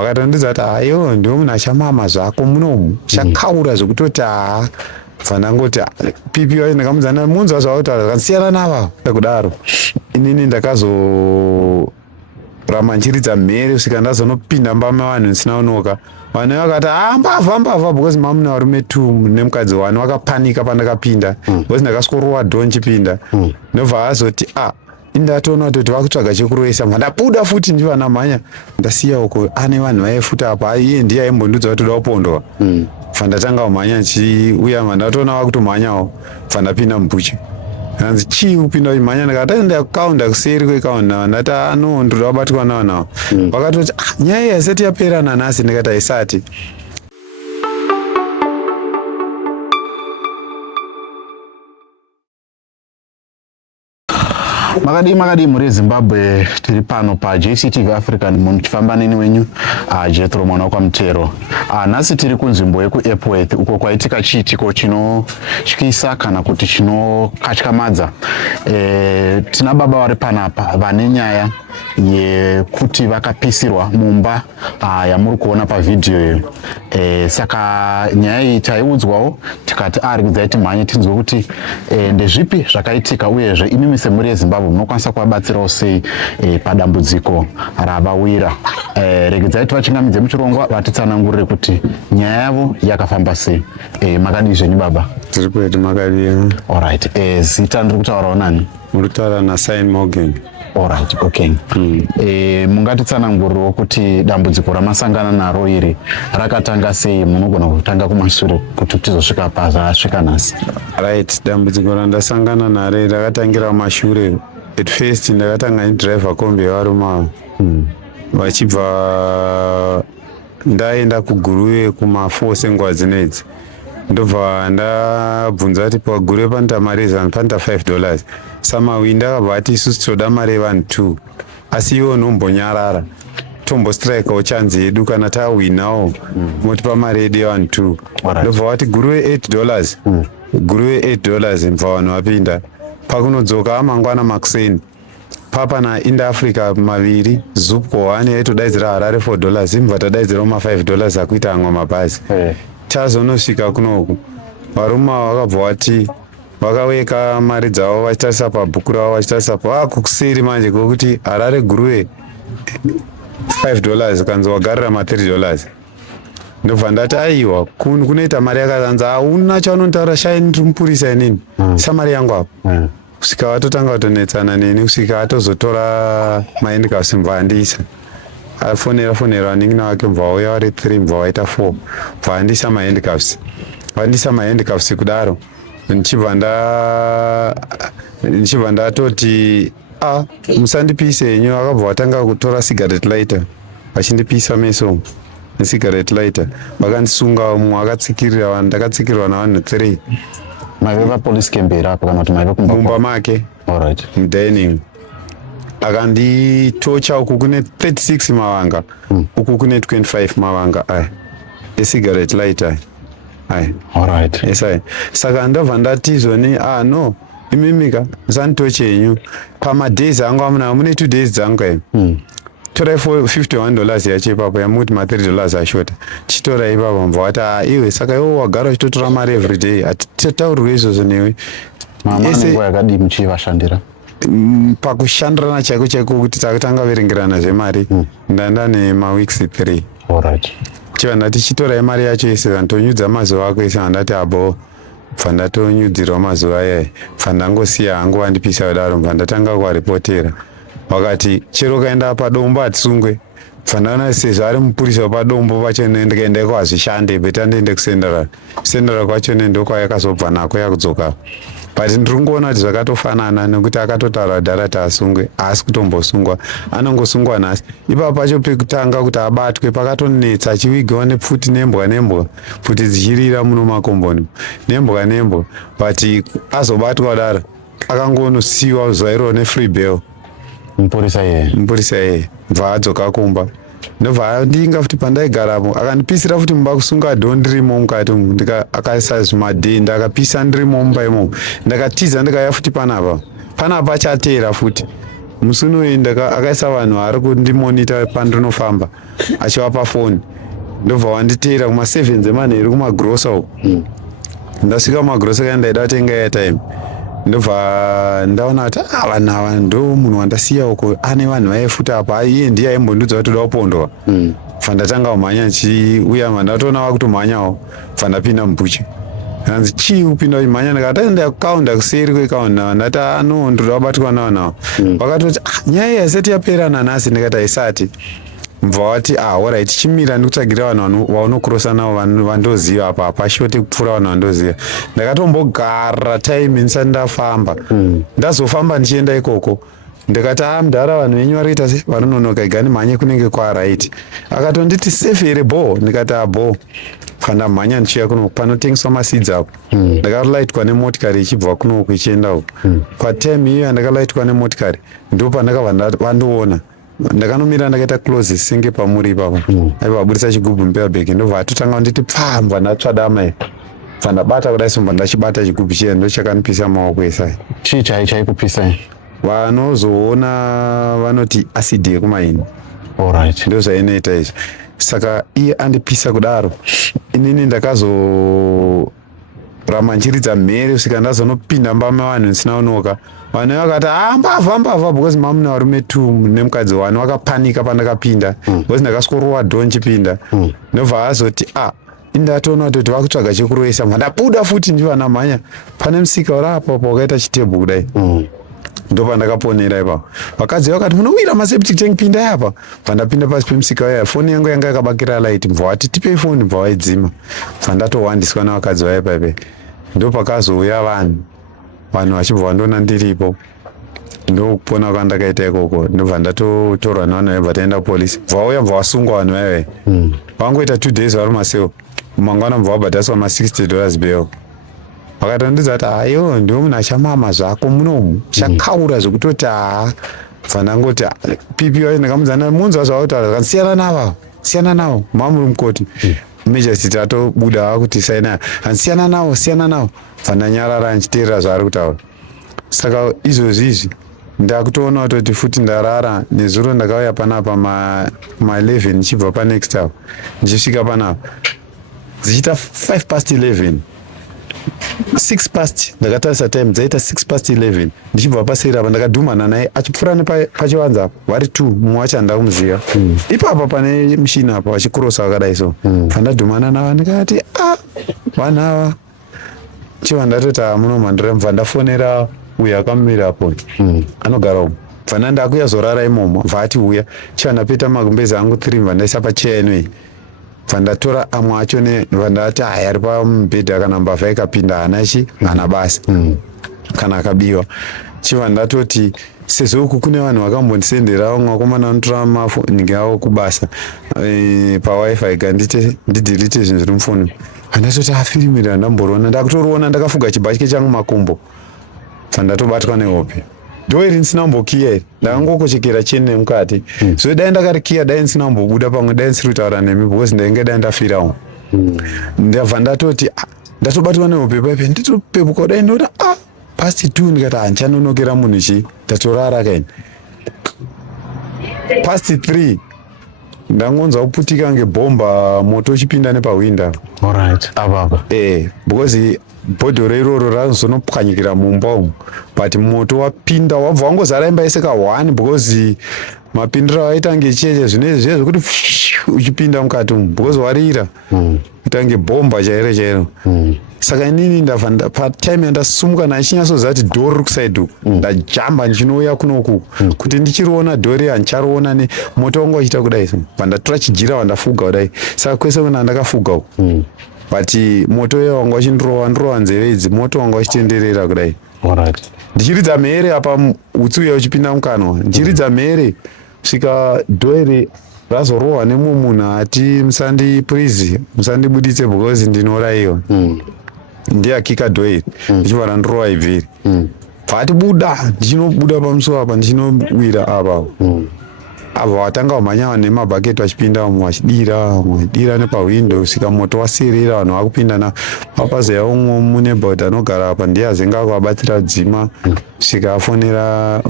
vakatondidza kuti aiyo ndiwo munhu achamama zvako munomu chakaura zvekutoti fanangoti pipi wacho ndakamudzana munzwa zvavakutaura zvakasiyana nava kudaro inini ndakazoramanchiridza mhere kusvika ndazonopinda mbama vanhu ndisina unoka vanhu vakati mbavha because mamuna varume 2 nemukadzi 1 vakapanika pandakapinda because ndakasworowa dho nchipinda ndobva azoti ndatoona kuti vakutsvaga chekuroesa ndabuda futi ndivana mhanya ndasiya uko ane vanhu vaifuta apa iye ndiye aimbondudza kuti toda kupondwa fandatanga umhanya nchiuya ndatoona vakutomhanyawo fandapinda mubhuchi hanzi chii kupinda umhanya ndakati ndakaunda kuseri kwekaunda ndati ndoda kubatikwa nawo vakatoti nyaya iyi haisati yapera nanhasi ndikati haisati. makadi muri Zimbabwe tiri pano pa JCTV Africa muchifamba neni wenyu Jethro mwana waKwamutero. Nhasi tiri kunzvimbo yeku Epworth uko kwaitika chiitiko chinotyisa kana kuti chinokatyamadza. Tina baba vari panapa vane nyaya yekuti vakapisirwa mumba yamuri kuona pavhidhiyo iyo. Saka nyaya iyi taiudzwawo tikati rikudzai timhanye tinzwe kuti ndezvipi zvakaitika uyezve inimi semuri yeZimbabwe munokwanisa kuvabatsirawo sei padambudziko ravawira. Regedzai tivachingamidze muchirongwa vatitsanangurire kuti nyaya yavo yakafamba sei. Makadii zvenyu baba? Tiri kwedu makadii. Alright. Zita ndiri kutaurawo nani? Muri kutaura naSign Morgan. Alright, okay. Mungatitsanangurirewo kuti dambudziko ramasangana naro iri rakatanga sei, munogona kutanga kumashure kuti tizosvika pazvasvika nhasi. Right, dambudziko randasangana naro rakatangira kumashure. At first ndakatanga ndidriver kombi yevarume avo vachibva ndaenda kuGuruwe kuma4 senguva dzinedzi ndobva ndabvunza kuti paGuruwe panoita mari zana panoita $5 samawi ndakabva ati isusu toda mari yevanhu 2 asi iwo nombonyarara tombostrikawo chanzi yedu kana tawinawo motipa mari yedu yevanhu 2 ndobva wati Guruwe $8 Guruwe $8 mbva vanhu vapinda pakunodzoka amangwana makuseni papa naInda-Africa maviri Zupco 1 yaitodaidzira Harare $4 imbva tadaidzirawo $5 akuita amwe mabhazi. Chazonosvika kunoku varume vakabva vati vakaweka mari dzavo vachitarisa pabhuku ravo vachitarisa kuseri manje kwokuti Harare Guruwe $5 kanzi wagarira $3. Ndobva ndati aiwa kunoita mari yakazanza hauna chaunontaura shai ndiri mupurisa inini samari yangu apo kusvika vatotanga kutonetsana neni kusvika atozotora mahandcuffs mbva andisa afonera vanin'ina vake mbva vauya vari 3 mbva vaita 4 mbva andisa mahandcuffs kudaro ndichibva ndatoti musandipise henyu. Vakabva vatanga kutora cigarette lighter vachindipisa meso necigarette lighter vakandisunga mumwe akatsikirira ndakatsikirirwa navanhu 3 maive vapolisi kemberi apo kana kuti maive mumba make mudining akanditocha uku kune 36 mavanga uku kune 25 mavanga ecigarette lighter yes, saka ndobva ndatizvoni no imimika musanditoche henyu pamadays angu amuna mune 2 days dzangu torai $51 yacho ipapo yamuti $3 ashota chitora ipapo mbva wati iwe saka iwo wagara uchitotora mari everyday hatitaurirwe izvozvo newe. Nguva yakadii muchivashandira? Pakushandirana chaiko kuti takatanga verengerana zvemari ndandane maweeks 3. Chiva ndati chitorai mari yacho yese ndantonyudza mazuva ako ese handati abo bva ndatonyudzirawo mazuva aya bva ndangosiya hangu vandipisa kudaro bva ndatanga kuvaripotera vakati chero kaenda padombo hatisungwe bva ndaona sezvo ari mupurisa wepadombo pacho ndikaenda kwazvishande beta ndiende kusendera kwacho ndokwayakazobva nako yakudzoka but ndiri ngoona kuti zvakatofanana nekuti akatotaura kuti asungwe haasi kutombosungwa anongosungwa nhasi ipapo pacho pekutanga kuti abatwe pakatonetsa achivigiwa nepfuti nembwa pfuti dzichirira muno makomboni nembwa but azobatwa kudaro akangonosiyiwa zuva iroro nefree bail mupurisa iye bva adzoka kumba ndobva ndinga futi pandaigaramo akandipisira futi mumba kusunga dho ndirimo mukati akaisa zvimadhenda akapisa ndirimo mumba imomo ndakatiza ndikaya futi panapa chateera futi musi unoenda akaisa vanhu ari kundimonita pandinofamba achivapa foni, ndobva wanditeera kuma7 emanheru kumagrosa uko. Ndasvika kumagrosa kana ndaida kutenga airtime, ndobva ndaona kuti vanhu ava ndo munhu wandasiya uko ane vanhu vaifuta apa, iye ndiye aimbondudza kuti toda kupondwa. Fandatanga kumhanya ndichiuya mandatoona vakutomhanyawo, fandapinda mubhuchi. Hanzi chii kupinda kumhanya, ndikati ndakukaunda kuseri kwekaunda, ndati no ndoda kubatwa nawo. Vakatoti nyaya yasati yapera nanhasi, ndikati haisati. Mbva wati alright, chimira ndikutsvagira vanhu vaunokurosa navo vandoziva apa pashote kupfuura vanhu vandoziva. Ndakatombogara time ndisati ndafamba, ndazofamba ndichienda ikoko ndikati mudhara vanhu venyu vari kuita sei, vanononoka igani mhanye kunenge kwaright. Akatonditi safe here bo, ndikati bo. Fandamhanya ndichiya kuno panotengeswa masidzi apo. Ndakalaitwa nemotikari ichibva kunoku ichienda uko. Patime iyo ndakalaitwa nemotikari ndo pandakabva vandoona. Ndakanomira ndakaita close singe pamuri ipapo. Aivabudisa chigubhu mupaperback, ndobva atotanga nditi pfambwa ndatsvada mai. Fandabata kudai somba ndachibata chigubhu chiya ndo chakanipisa maoko esai. Chii chaikupisai? Vanozoona vanoti acid yekumaini. Alright. Ndo zvainoita izvo. Saka iye andipisa kudaro, inini ndakazoramanjiridza mhere kusvika ndazonopinda mbama vanhu ndisina kunoka. Vanhu vakati mbavha because mamuna varume 2 nemukadzi 1 vakapanika pandakapinda because ndakasworowa dho nchipinda. Ndobva azoti ndatoona kuti vakutsvaga chekuroesa, ndabuda futi ndivana mhanya pane musika uri apo wakaita chitebhu kudai. Ndo pandakaponera ipapo. Vakadzi vakati munowira maseptic tank, pindai apa. Pandapinda pasi pemusika waya, foni yangu yanga yakabakira light, mbva wati tipei foni, mbva waidzima. Fandatowandiswa navakadzi vaya. Ndo pakazouya vanhu vachibva vandoona ndiripo. Ndokupona kwandakaita ikoko, ndobva ndatotorwa navanhu vaibva taenda polisi. Bvauya mbva wasungwa vanhu vaya. Vangoita 2 days vari maseo. Mangwana mbva wabhadhaswa $60 bail. Vakatondidza kuti aiyo ndiwo munhu achamama zvako munomu, chakaura zvekutoti fanangoti pipi wacho ndakamudzana munzwa zvavakutaura, siyana navo mamuri mukoti. Majesty atobuda kuti saina, siyana navo, fandanyarara nchiteerera zvaari kutaura. Saka izvozvi ndakutoona kuti futi ndarara. Nezuro ndakauya panapa ma11 ndichibva panext apo ndichisvika panapa dzichita 11:05. 6 past ndakatarisa time dzaita 6:11 ndichibva paseri apa ndakadhumana naye achipfuura nepachivanza apo vari 2, mumwe wacho handakumuziva. Ipapa pane mushini apa vachikurosa vakadai so. Pandadhumana navo ndikati vanhu ava chiva ndatoti munomhandira, mubva ndafonera uyo akamira apo anogara umo. Bva ndakuya zorara imomo, bva ati uya chiva ndapeta magumbezi angu 3 mva ndaisa pacheya inoyi. Vandatora amwe acho vandati ari pamubhedha kana mbavha ikapinda hana basa kana akabiwa. Chiva ndatoti sezvo uku kune vanhu vakambondisendera vamwe vakomana vanotora mafoni avo kubasa pawifi gandite ndidelete zvinhu zviri mufoni. Vandatoti afirimira ndamboriona, ndakutoriona ndakafuga chibhatye changu makumbo. Vandatobatwa nehope. Dhoiri ndisina kumbokiya iri, ndakangokochekera chene mukati. So dai ndakarikiya dai ndisina kumbobuda pamwe, dai ndisiri kutaura nemi because ndainge dai ndafirawo. Ndabva ndatoti ndatobatwa nehope paipe, nditopepuka dai ndoti +2 ndikati handichanonokera munhu chi, ndatorara kaini. +3 ndangonzwa kuputika ngebhomba, moto uchipinda nepahwinda. Alright, ababa. Because bhodhoro iroro razonopwanyikira mumba umu, but moto wapinda wabva wangozara imba yese ka1 because mapindiro aitange cheche zvinezvi zvekuti uchipinda mukati umu because warira itange bhomba chairo. Saka inini ndabva patime yandasumuka ndachinyasoziva kuti dhori riri kusaidi uku, ndajamba ndichinouya kunoku kuti ndichiriona dhori handichariona moto wangu wachita kudai so. Vandatora chijira vandafuga kudai, saka kwese kuna ndakafuga uku. But moto uyo wanga wachindirova nzeve idzi, moto wanga wachitenderera kudai. Ndichiridza mhere apa utsi uya uchipinda mukanwa, ndichiridza mhere kusvika dhoiri razorohwa nemumwe munhu ati musandibuditse because ndinorayiwa. Ndiyakika dhoiri ndichibva ndandirowa ibviri. Bva ati buda, ndichinobuda pamusuwo apa ndichinowira apa. avo watanga kumhanya nemabhaketi vachipinda vamwe vachidira nepahwindo sika moto wasirira vanhu vakupinda na papazoya umwe mune bhodha anogara apa ndiye azenga akuvabatsira kudzima svika afonera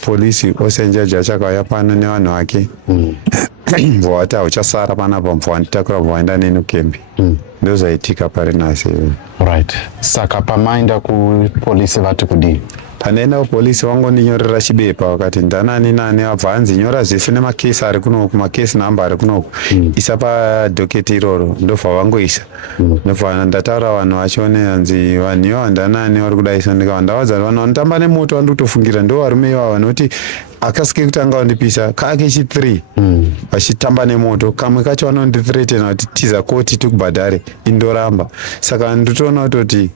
polisi osenjaji achakauya pano nevanhu vake vati hauchasara panapa mvua nditakura mvua enda neni kukembi ndozvaitika pari nhasi. Right. Saka pamaenda kupolisi vati kudii? Panaenda kupolisi vangondinyorera chibepa vakati ndanani nani abva anzi nyora zvese nemakesi ari kunoku makesi namba ari kunoku isa padhoketi iroro ndobva vangoisa ndobva ndataura vanhu vachone hanzi vanhu ivo ndanani vari kudayisa ndikava ndavadza vanhu vanotamba nemoto vandi kutofungira ndo varume ivava vanoti akasike kutanga kundipisa kake chi3 vachitamba nemoto kamwe kacho vanondithreatena kuti tiza koti tikubhadhare indoramba saka nditoona kutoti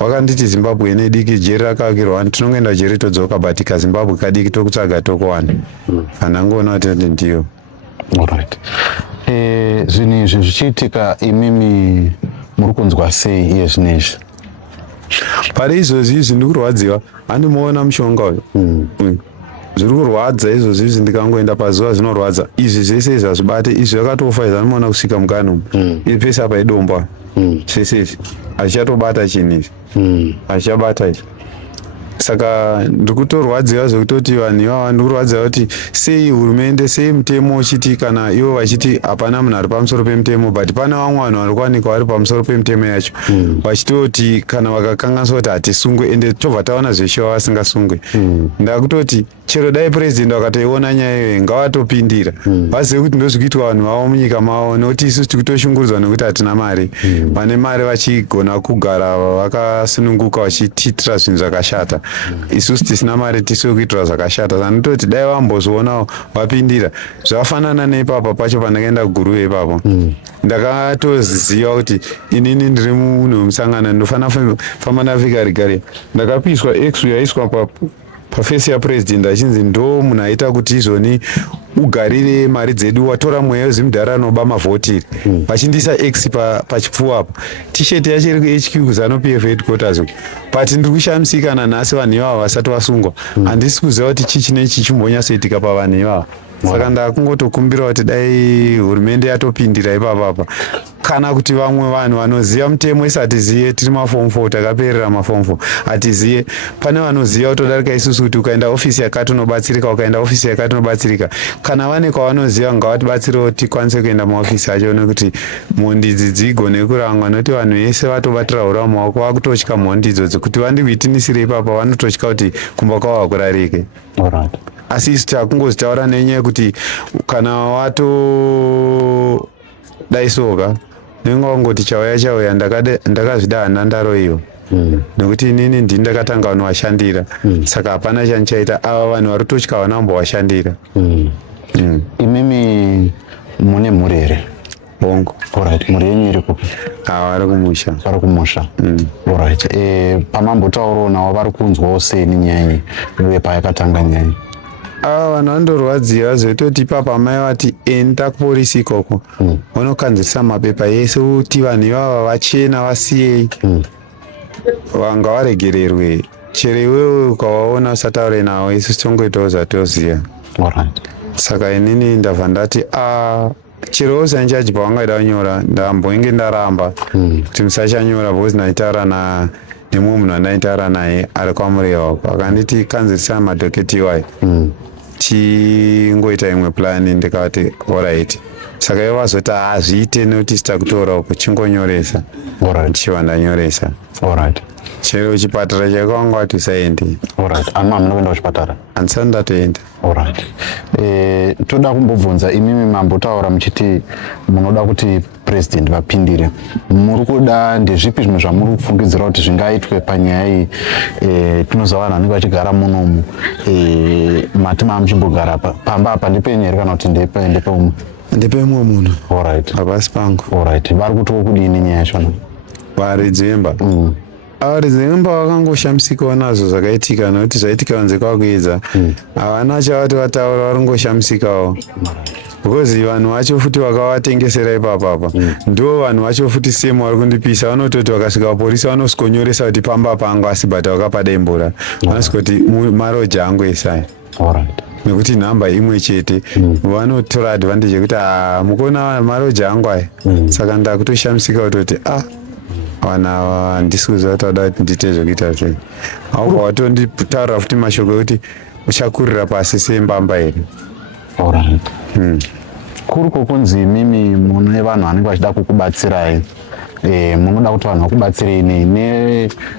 wakanditi Zimbabwe nediki jeri rakavakirwa tinongoenda jeri todzoka but kaZimbabwe kadiki tokutsvaga tokuwana anangoona kuti ndiyo. Alright. Zvinhu izvi zvichiitika imimi muri kunzwa sei iye zvinezvi? Pari izvozvi izvi ndiri kurwadziwa handimuona mushonga uyu zviri kurwadza izvozvi izvi ndikangoenda pazuva zvinorwadza izvi zvese izvi hazvibate izvi zvakatofa izvi handimuona kusvika mukanu izvi pese apa idomba zvese izvi hazvichatobata chinhu izvi hazvichabata izvi saka ndikutorwadziwa zvekutoti vanhu ivava ndikurwadziwa kuti sei hurumende sei mutemo uchiti kana ivo vachiti hapana munhu ari pamusoro pemutemo but pana vamwe vanhu vari kuwanikwa vari pamusoro pemutemo yacho vachitoti kana vakakanganiswa kuti hatisungwe ende tobva taona zveshe vavasingasungwe ndakutoti chero dai purezidendi vakatoiona nyaya iyo ngavatopindira vazive kuti ndozvikuitwa vanhu vavo munyika mavo nokuti isusu tikutoshungurudzwa nekuti hatina mari vane mari vachigona kugara vakasununguka vachitiitira zvinhu zvakashata isusu tisina mari tisiwe kuitira zvakashata sanototi dai vambozvionawo vapindira zvakafanana neipapa pacho pandakaenda kuguruve ipapo ndakatoziva kuti inini ndiri munhu wemusangano ndofanira famba nafika rigari ndakapiswa x yaiswa pafesi yapurezidendi achinzi ndo munhu aita kuti izvoni ugarire mari dzedu watora mweya wezimudhara anoba mavhotiri vachindiisa x pachipfuva apo tisheti yacho iri kuHQ kuZANU PF headquarters but ndiri kushamisika nanhasi vanhu ivava vasati vasungwa handisi kuziva kuti chichi nechi chimbonyatsoitika pavanhu ivava saka ndakungotokumbira kuti dai hurumende yatopindira ipapapa kana kuti vamwe vanhu vanoziva mutemo isatiziye tiri maform 4 takaperera maform 4 hatiziye pane vanoziva kutodarika isusu kuti ukaenda ofisi yakati unobatsirika ukaenda ofisi yakati unobatsirika kana vane kwavanoziva ngavatibatsirewo tikwanise kuenda maofisi acho nekuti mhondi idzi dzigone kurangwa nokuti vanhu vese vatobatira hura mumaoko vakutotya mhondi idzodzo kuti vandihwitinisire ipapa vanototya kuti kumba kwavo hakurarike. Asi isu takungozitaura nenyaya yekuti kana watodaisoka nengangoti chauya ndakazvida handandaro iyo nekuti inini ndini ndakatanga vanhu vashandira saka hapana chandichaita ava vanhu vari kutotya vanambovashandira. Imimi mune mhuri here? Bongo. Alright. Mhuri yenyu iri kupi? Vari kumusha. Vari kumusha. Alright. Pamambotaurawo navo vari kunzwawo sei nenyaya iyi uye payakatanga nyaya iyi? Ava vanhu vandorwadziwa zvototi papa mai vati enda kupolisi ikoko vanokanzisa mapepa ese kuti vanhu ivava vachena vasiyei vanga varegererwe chero iwewe ukavaona usataure navo isusu tongoitawo zvatoziva. Saka inini ndabva ndati chero usanjaji pavangaida kunyora ndambonge ndaramba kuti musachanyora because ndaitaura nemumwe munhu andaitaura naye ari kwamureva uko akanditi kanzirisa madhoketi iwayo tingoita imwe plani ndikati alright saka ivo vazoti hazviite nekuti sitakutora uko chingonyoresa ndichiva ndanyoresa chero chipatara chakwanga wati usaende. Ani mamuna kuenda kuchipatara? Handisati ndatoenda. Toda kumbobvunza imimi mambotaura muchiti munoda kuti purezidendi vapindire muri kuda ndezvipi zvimwe zvamuri kufungidzira kuti zvingaitwe panyaya iyi tinoziva vanhu vanenge vachigara munomu mati mamuchimbogara pamba apa ndepenyu here kana kuti ndepeumwe? Ndepemumwe munhu hapasi pangu. Vari kutoo kudini nyaya yachona? Vari dzimba dzimba vakangoshamisikawo nazvo zvakaitika nokuti zvaitika vanze kwakuedza havana chavati vataura varingoshamisikawo because vanhu vacho futi vakavatengesera ipapapa ndo vanhu vacho futi semu vari kundipisa vanototi vakasvika vaporisa vanosvikonyoresa kuti pamba pangu asi bata vakapada imbura vanosvika kuti maroja angu esai. nekuti nhamba imwe chete vanotora advantage yekuti mukuona maroja angu aya saka ndakutoshamisika kutoti vana ava handisi kuziva kuti vada kuti ndiite zvokuita sei aubva watonditaurira futi mashoko ekuti uchakurira pasi sembamba here. Kuri kokunzi mimi mune vanhu vanenge vachida kukubatsirai, munoda kuti vanhu vakubatsirei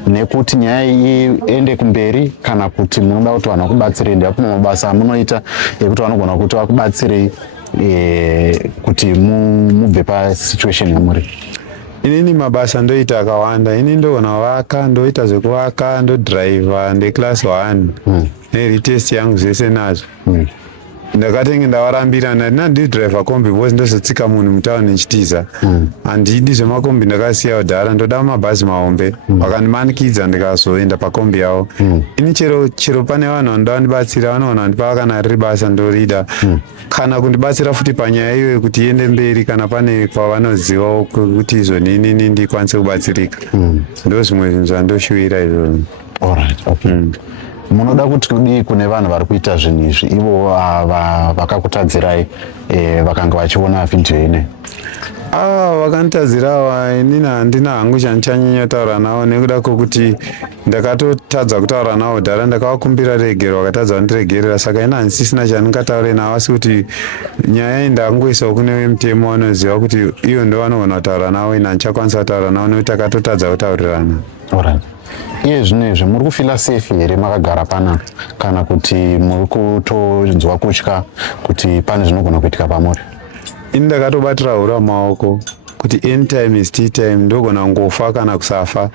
nekuti nyaya iende kumberi kana kuti munoda kuti vanhu vakubatsirei ndeapo mabasa amunoita ekuti vanogona kuti vakubatsirei kuti mubve pasituation yamuri? Inini mabasa ndoita akawanda. Ini ndogona kuvaka, ndoita zvekuvaka, ndodhiraivha ndeclass 1 neritest yangu zvese nazvo. Ndakatenge ndavarambira ndidhiraivha kombi because ndozotsika munhu mutauni nechitiza. Handidi zvemakombi ndakasiya kudhara, ndoda mabhazi mahombe. Vakandimanikidza ndikazoenda pakombi yavo. Ini chero pane vanhu vandibatsira vanogona kundipa kana riri basa ndorida. Kana kundibatsira futi panyaya iyoyo kuti iende mberi kana pane kwavanozivawo kuti izvonini ndikwanise kubatsirika. Ndozvimwe zvinhu zvandoshuwira izvozvo. Alright, okay. Munoda kuti kudii kune vanhu vari kuita zvinhu izvi ivo vakakutadzirai vakanga vachiona vhidhiyo ine? Vakanditadzira inini handina hangu chandichanyanya taura navo nekuda kwokuti ndakatotadza kutaura navo dhara ndakavakumbira regero vakatadza kundiregerera saka ina handisisina chandingataure navo asi kuti nyaya iyi ndangoisawo kune vemutemo vanoziva kuti iyo ndo vanogona kutaura navo ina handichakwanisa kutaura navo nekuti takatotadza kutaurirana. Alright. Iye zvinezvi muri kufila safe here makagara panapa kana kuti muri kutonzwa kutya kuti pane zvinogona kuitika pamuri? Ini ndakatobatira hura mumaoko kuti anytime is tea time, ndogona ngofa kana kusafa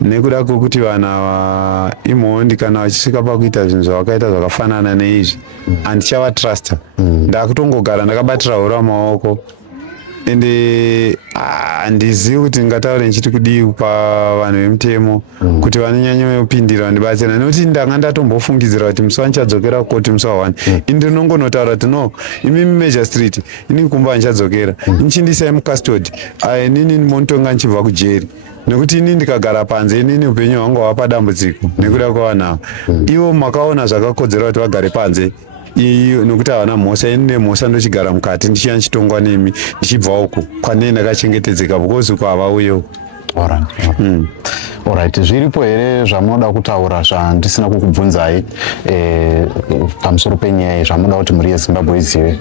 nekuda kwokuti vana imhondi kana vachisvika pakuita zvinhu zvavakaita zvakafanana neizvi handichavatrasta. Ndakutongogara ndakabatira hura mumaoko ende handizivi kuti ndingataure ndichiti kudii pavanhu vemutemo kuti vanonyanya kupindira vandibatsira nekuti ndanga ndatombofungidzira kuti musi vandichadzokera kukoti musi wa1 ini ndinongonotaura kuti no imimi Major Street ini kumba handichadzokera nichindiisai mukastodi inini monotonga nichibva kujeri nekuti ini ndikagara panze inini upenyu hwangu hwava padambudziko nekuda kwavanhu ava. Ivo makaona zvakakodzera kuti vagare panze iyo nokuti havana mhosva. ini nemhosva ndochigara mukati ndichiya ndichitongwa nemi ndichibva uku kwanei ndakachengetedzeka because uku havauyewo. Alright, zviripo here zvamunoda kutaura zvandisina kukubvunzai pamusoro penyaya zvamunoda kuti mhuri yeZimbabwe izive?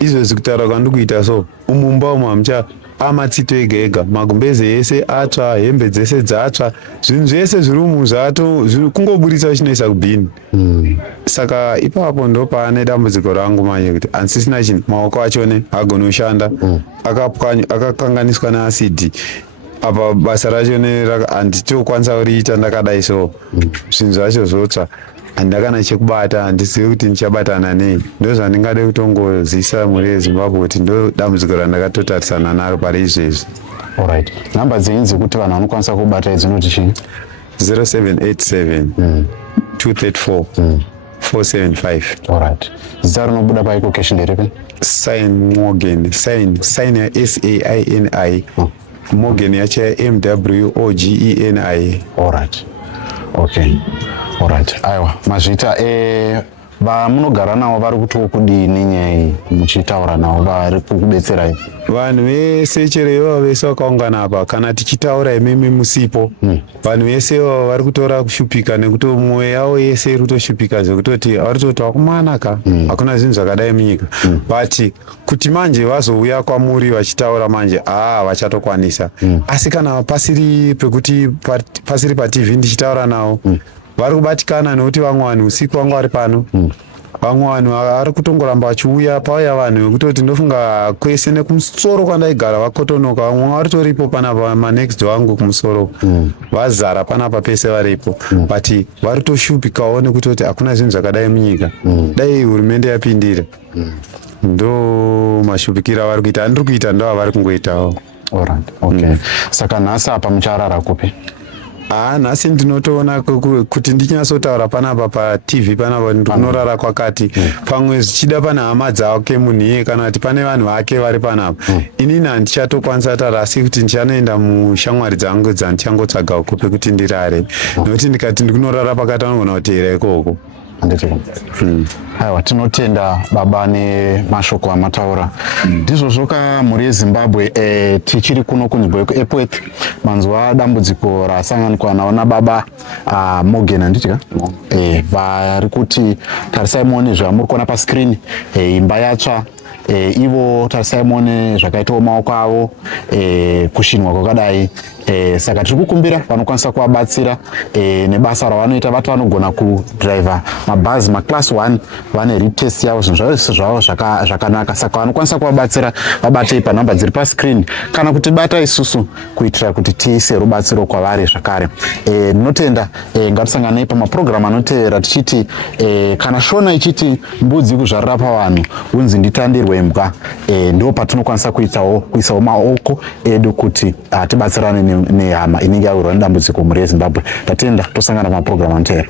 Izvozvi kutaura kwandikuita so umumba umu hamucha amatsito ega ega, magumbeze ese atsva, hembe dzese dzatsva, zvinhu zvese zviri umu kungoburitsa uchinoisa kubhini. Saka ipapo ndo paane dambudziko rangu manje kuti handisisina chinhu, maoko achone hagoni kushanda, akakanganiswa neasidi. Apa basa racho handitokwanisa kuriita ndakadai so zvinhu zvacho zvotsva handakana chekubata, handizivi kuti ndichabatana nei. Ndozvandingade kutongozisa mhuri yeZimbabwe kuti ndo dambudziko randakatotarisana naro pari izvezvi. Alright, nhamba dzenyu dzekuti vanhu vanokwanisa kubata idzinoti chii? 0787 234 475. Alright, zita rinobuda paiko cash nderepe? Sign Morgan, sign ya SAINI, Morgan yacho ya MWOGENI. Alright, okay. Alright, aiwa mazvita vamunogara navo vari kutokudini nyaya iyi muchitaura navo vari kukubetserai? Vanhu vese chero ivavo vese vakaungana apa kana tichitaura imimi musipo vanhu vese ivavo vari kutora kushupika nekuti mwoyo yavo yese iri kutoshupika zvekutoti vari kutoti wakumanaka hakuna zvinhu zvakadai munyika but kuti manje vazouya kwamuri vachitaura manje vachatokwanisa asi kana pasiri pekuti pasiri paTV ndichitaura navo vari kubatikana nekuti vamwe vanhu usiku vanga vari pano vamwe vanhu vari kutongoramba vachiuya pauya vanhu vekutoti ndofunga kwese nekumusoro kwandaigara vakotonoka vamwe vari toripo panapa manext vangu kumusoro vazara panapa pese varipo but vari toshupikawo nekutoti hakuna zvinhu zvakadai munyika dai hurumende yapindira ndo mashupikiro avari kuita handiri kuita ndo avari kungoitawo. Alright, okay. Saka nhasi apa mucharara kupi? Nhasi ndinotoona kuti ndinyatsotaura panapa paTV panapa ndikunorara kwakati pamwe zvichida pana hama dzake munhu iye kana kuti pane vanhu vake vari panapa inini handichatokwanisa taura asi kuti ndichanoenda mushamwari dzangu dzandichangotsvaga uko pekuti ndirare nokuti ndikati ndikunorara pakati anogona kuteera ikoko. handiti. Aiwa, tinotenda baba nemashoko amataura. Ndizvozvoka mhuri yeZimbabwe tichiri kuno kunzvimbo yekuEpworth manzwa dambudziko rasanganikwa nawo nababa Morgan handiti ka? Vari kuti tarisai muone zvamuri kuona paskirini, imba yatsva, ivo tarisai muone zvakaitawo maoko avo, kushinwa kwakadai. Saka tiri kukumbira vanokwanisa kuvabatsira nebasa ravanoita, vati vanogona kudhiraivha mabhazi maclass 1 vane retest yavo, zvinhu zvose zvavo zvakanaka. Saka vanokwanisa kuvabatsira vabatei panhamba dziri paskirini kana kuti bata isusu kuitira kuti tiise rubatsiro kwavari zvakare. Ndinotenda ngatisanganei pamapurogiramu anotevera tichiti kana shona ichiti mbudzi kuzvarira pavanhu unzi nditandirwe imbwa, ndo patinokwanisa kuisawo maoko edu kuti tibatsirane nehama inenge yawirwa nedambudziko mhuri yeZimbabwe. Tatenda tosangana pamapurogiramu anotevera.